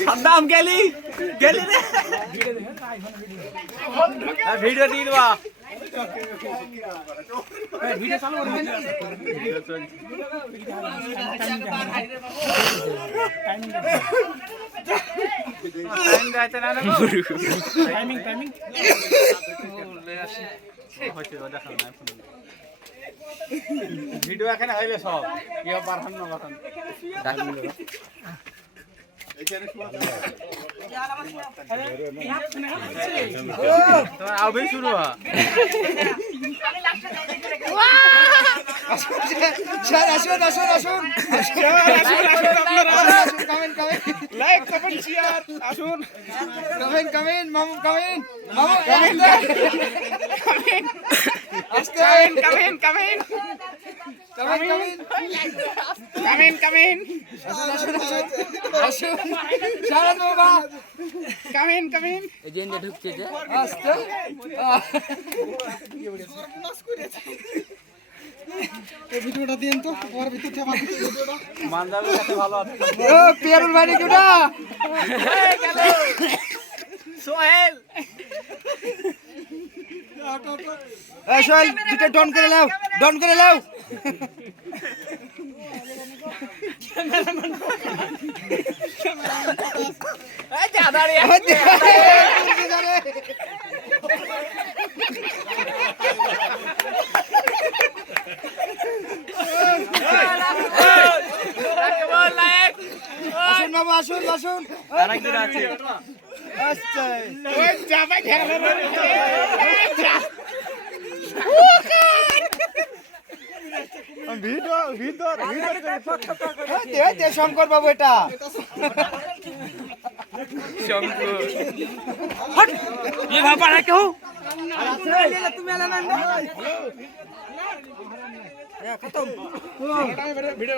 সাদ্দাম গেলি গেলি রে ভিডিও দিয়ে দেবা ভিডিও চালু করো টাইম দাইতে না না টাইমিং ले আসি হচ্ছে দেখাও না ভিডিও এখানে হইবে সব কি পারহাম না বাতান ডাকি দেব এখানে তো আবে শুরু হয় আসুন আপনারা আসুন কমেন্ট লাইক কমেন্ট শেয়ার আসুন কমেন্ট মামু কমেন্ট এজেন্ডা ঢুকছে যে আস্তে এই ভিডিওটা দিন তো ওর ভিতর থেকে আমার ভিডিওটা মানজাবের কাছে ভালো আছে ও পিয়ারুল ভাই কিটা গেল সোহেল এই সোহেল দুটো ডন করে নাও এই জাদারি আসুন বাবা আসুন আরেকজন আছে আচ্ছা ওই জামা ঘেরা ভিডিও দে শঙ্কর বাবু এটা শঙ্কর হট ये बाबा है क्यों তুমি এলা না খতম ভিডিও